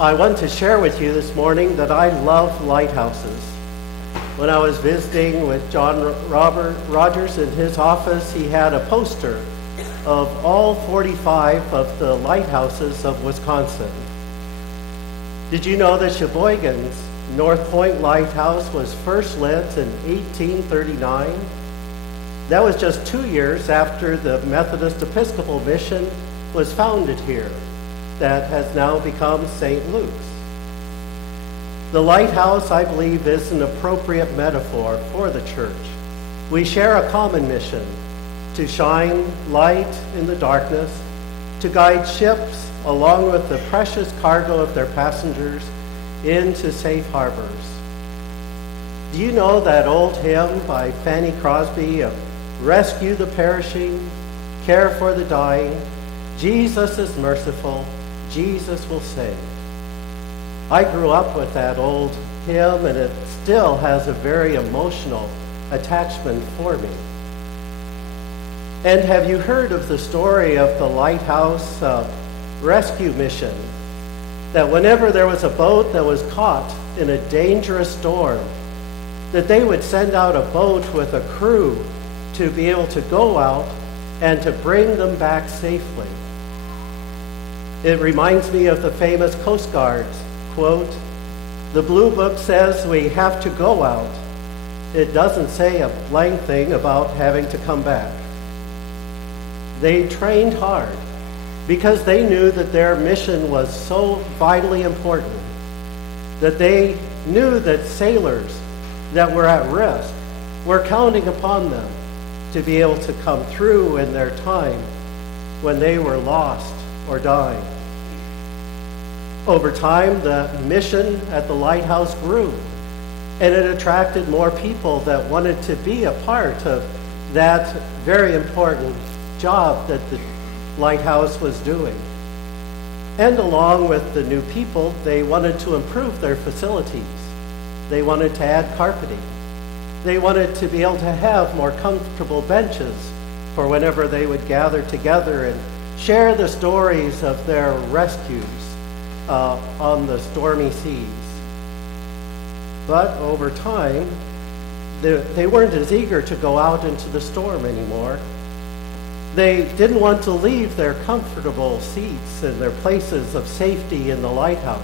I want to share with you this morning that I love lighthouses. When I was visiting with John Rogers in his office, he had a poster of all 45 of the lighthouses of Wisconsin. Did you know that Sheboygan's North Point Lighthouse was first lit in 1839? That was just 2 years after the Methodist Episcopal Mission was founded here, that has now become St. Luke's. The lighthouse, I believe, is an appropriate metaphor for the church. We share a common mission to shine light in the darkness, to guide ships along with the precious cargo of their passengers into safe harbors. Do you know that old hymn by Fanny Crosby of rescue the perishing, care for the dying, Jesus is merciful, Jesus will save. I grew up with that old hymn, and it still has a very emotional attachment for me. And have you heard of the story of the lighthouse rescue mission? That whenever there was a boat that was caught in a dangerous storm, that they would send out a boat with a crew to be able to go out and to bring them back safely. It reminds me of the famous Coast Guard's quote, "The Blue Book says we have to go out. It doesn't say a blank thing about having to come back." They trained hard because they knew that their mission was so vitally important, that they knew that sailors that were at risk were counting upon them to be able to come through in their time when they were lost or dying. Over time, the mission at the lighthouse grew, and it attracted more people that wanted to be a part of that very important job that the lighthouse was doing. And along with the new people, they wanted to improve their facilities. They wanted to add carpeting. They wanted to be able to have more comfortable benches for whenever they would gather together and share the stories of their rescues on the stormy seas. But over time, they weren't as eager to go out into the storm anymore. They didn't want to leave their comfortable seats and their places of safety in the lighthouse.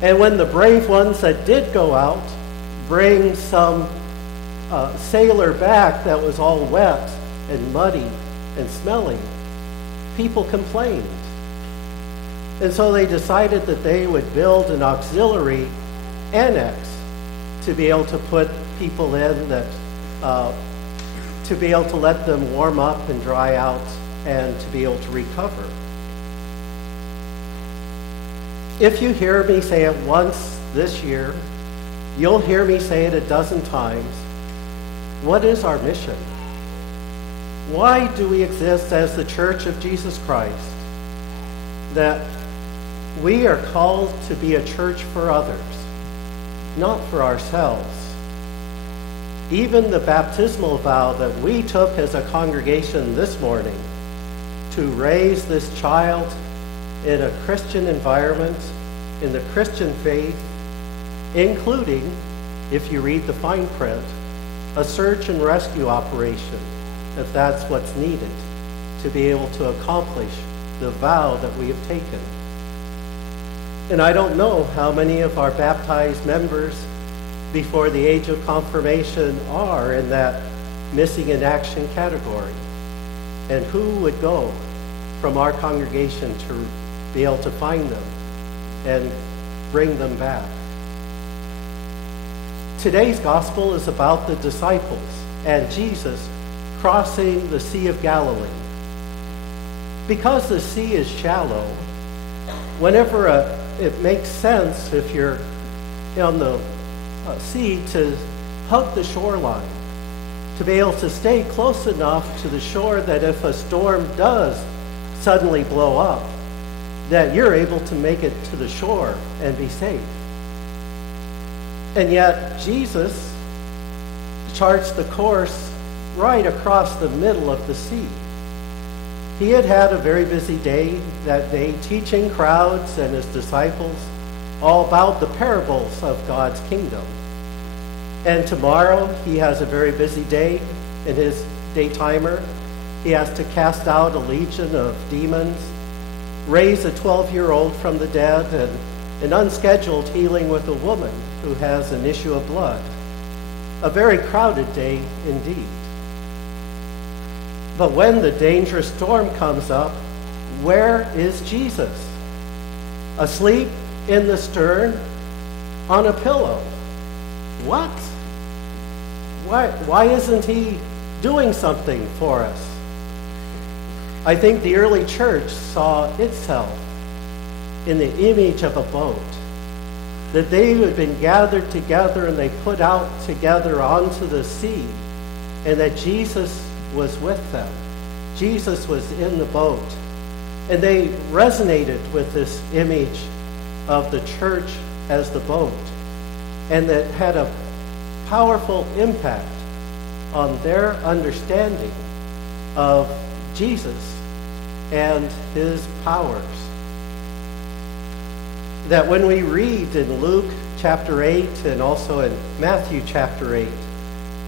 And when the brave ones that did go out bring some sailor back that was all wet and muddy and smelly, people complained. And so they decided that they would build an auxiliary annex to be able to put people in that to be able to let them warm up and dry out and to be able to recover. If you hear me say it once this year, you'll hear me say it a dozen times. What is our mission? Why do we exist as the Church of Jesus Christ? That we are called to be a church for others, not for ourselves. Even the baptismal vow that we took as a congregation this morning to raise this child in a Christian environment, in the Christian faith, including, if you read the fine print, a search and rescue operation, if that's what's needed to be able to accomplish the vow that we have taken. And I don't know how many of our baptized members before the age of confirmation are in that missing in action category, and who would go from our congregation to be able to find them and bring them back. Today's gospel is about the disciples and Jesus crossing the Sea of Galilee. Because the sea is shallow, whenever it makes sense if you're on the sea to hug the shoreline, to be able to stay close enough to the shore that if a storm does suddenly blow up, that you're able to make it to the shore and be safe. And yet Jesus charts the course right across the middle of the sea. He had had a very busy day that day, teaching crowds and his disciples all about the parables of God's kingdom. And tomorrow he has a very busy day in his daytimer. He has to cast out a legion of demons, raise a 12-year-old from the dead, and an unscheduled healing with a woman who has an issue of blood. A very crowded day indeed. But when the dangerous storm comes up, where is Jesus? Asleep in the stern on a pillow. What? Why isn't he doing something for us? I think the early church saw itself in the image of a boat, that they had been gathered together and they put out together onto the sea, and that Jesus was with them. Jesus was in the boat. And they resonated with this image of the church as the boat, and that had a powerful impact on their understanding of Jesus and his powers. That when we read in Luke chapter 8 and also in Matthew chapter 8,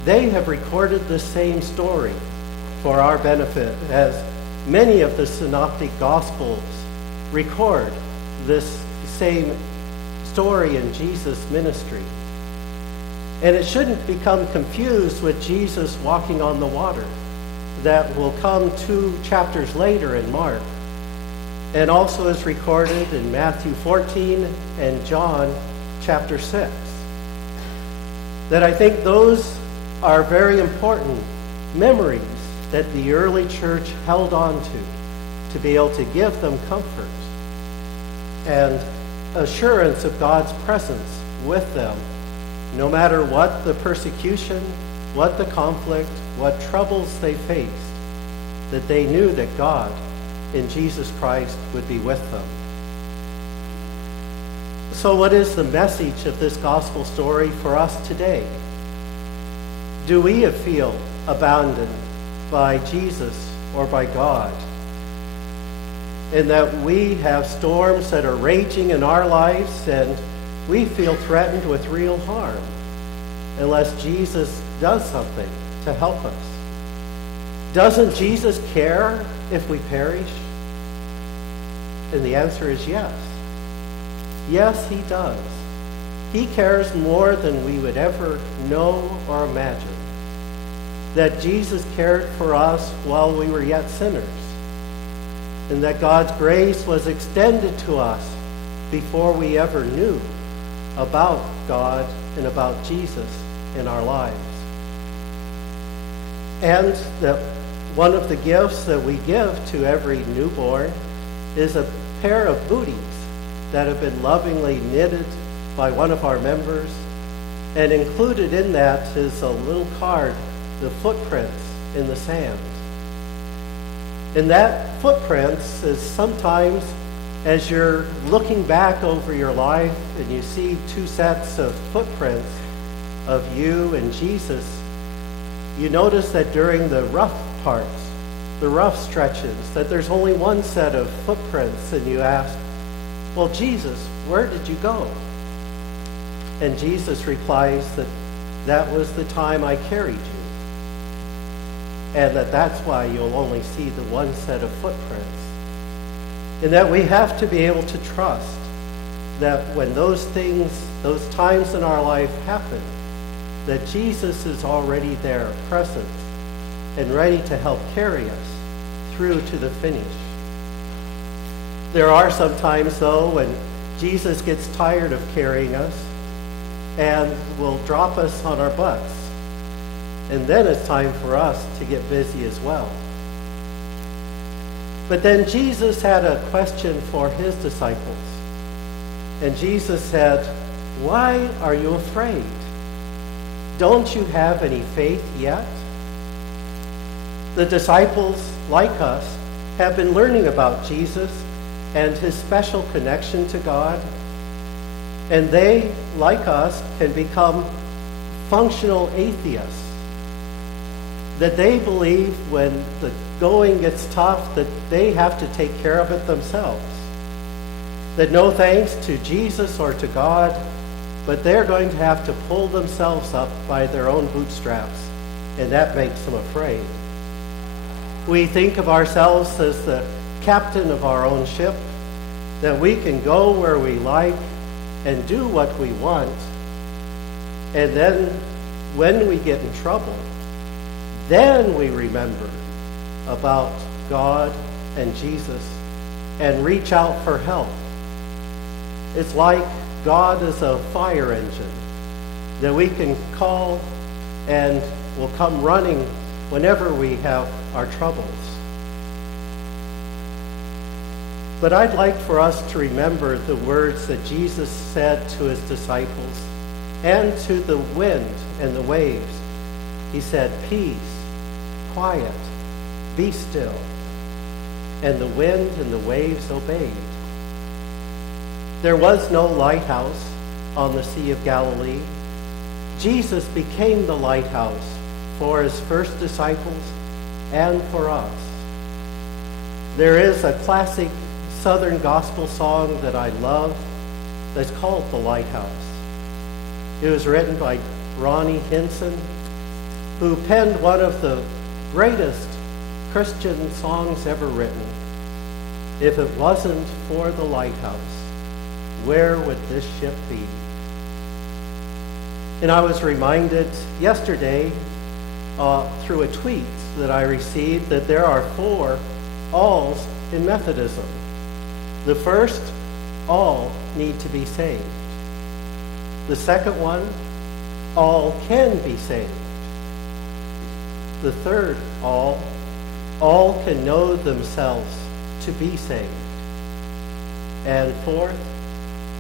they have recorded the same story for our benefit, as many of the synoptic gospels record this same story in Jesus' ministry. And it shouldn't become confused with Jesus walking on the water that will come 2 chapters later in Mark, and also is recorded in Matthew 14 and John chapter 6. That I think those are very important memories that the early church held on to be able to give them comfort and assurance of God's presence with them, no matter what the persecution, what the conflict, what troubles they faced, that they knew that God in Jesus Christ would be with them. So what is the message of this gospel story for us today? Do we feel abandoned by Jesus or by God? In that we have storms that are raging in our lives and we feel threatened with real harm unless Jesus does something to help us. Doesn't Jesus care if we perish? And the answer is yes. Yes, he does. He cares more than we would ever know or imagine. That Jesus cared for us while we were yet sinners, and that God's grace was extended to us before we ever knew about God and about Jesus in our lives. And that one of the gifts that we give to every newborn is a pair of booties that have been lovingly knitted by one of our members, and included in that is a little card, the footprints in the sand. And that footprints is sometimes, as you're looking back over your life and you see 2 sets of footprints of you and Jesus, you notice that during the rough parts, the rough stretches, that there's only one set of footprints, and you ask, well, Jesus, where did you go? And Jesus replies that that was the time I carried you. And that's why you'll only see the one set of footprints. And that we have to be able to trust that when those things, those times in our life happen, that Jesus is already there, present, and ready to help carry us through to the finish. There are some times, though, when Jesus gets tired of carrying us and will drop us on our butts. And then it's time for us to get busy as well. But then Jesus had a question for his disciples. And Jesus said, "Why are you afraid? Don't you have any faith yet?" The disciples, like us, have been learning about Jesus and his special connection to God. And they, like us, can become functional atheists. that they believe when the going gets tough that they have to take care of it themselves. That no thanks to Jesus or to God, but they're going to have to pull themselves up by their own bootstraps, and that makes them afraid. We think of ourselves as the captain of our own ship, that we can go where we like and do what we want, and then when we get in trouble, then we remember about God and Jesus and reach out for help. It's like God is a fire engine that we can call and will come running whenever we have our troubles. But I'd like for us to remember the words that Jesus said to his disciples and to the wind and the waves. He said, "Peace, quiet, be still." And the wind and the waves obeyed. There was no lighthouse on the Sea of Galilee. Jesus became the lighthouse for his first disciples and for us. There is a classic Southern gospel song that I love that's called The Lighthouse. It was written by Ronnie Hinson, who penned one of the greatest Christian songs ever written. If it wasn't for the lighthouse, where would this ship be? And I was reminded yesterday through a tweet that I received that there are 4 alls in Methodism. The first, all need to be saved. The second one, all can be saved. The third, all can know themselves to be saved. And fourth,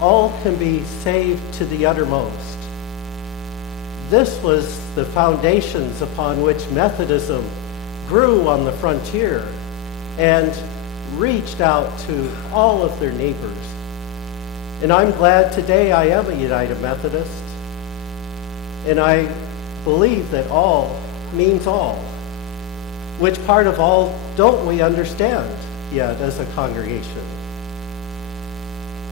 all can be saved to the uttermost. This was the foundations upon which Methodism grew on the frontier and reached out to all of their neighbors. And I'm glad today I am a United Methodist, and I believe that all means all. Which part of all don't we understand yet as a congregation?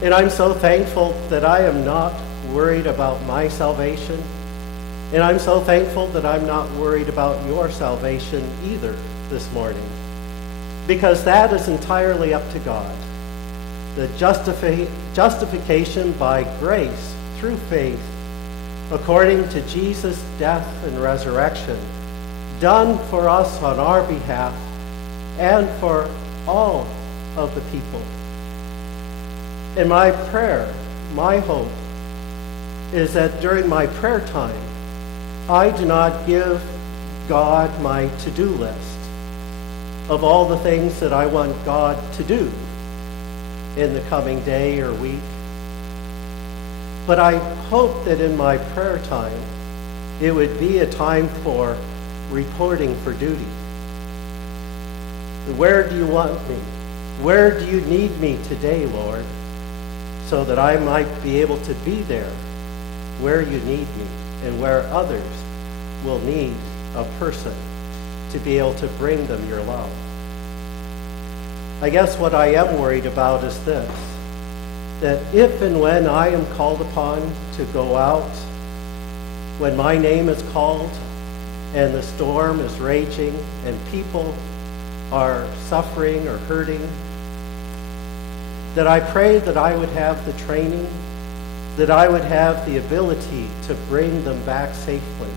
And I'm so thankful that I am not worried about my salvation, and I'm so thankful that I'm not worried about your salvation either this morning, because that is entirely up to God. The justification by grace through faith, according to Jesus' death and resurrection, done for us on our behalf and for all of the people. And my prayer, my hope, is that during my prayer time, I do not give God my to-do list of all the things that I want God to do in the coming day or week. But I hope that in my prayer time, it would be a time for reporting for duty. Where do you want me? Where do you need me today, Lord? So that I might be able to be there where you need me and where others will need a person to be able to bring them your love. I guess what I am worried about is this, that if and when I am called upon to go out, when my name is called and the storm is raging and people are suffering or hurting, that I pray that I would have the training, that I would have the ability to bring them back safely.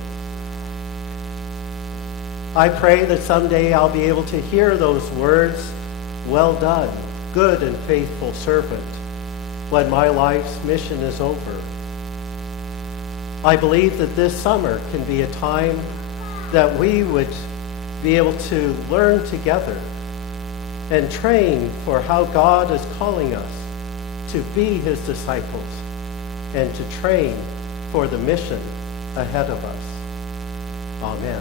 I pray that someday I'll be able to hear those words, "Well done, good and faithful servant," when my life's mission is over. I believe that this summer can be a time that we would be able to learn together and train for how God is calling us to be his disciples and to train for the mission ahead of us. Amen.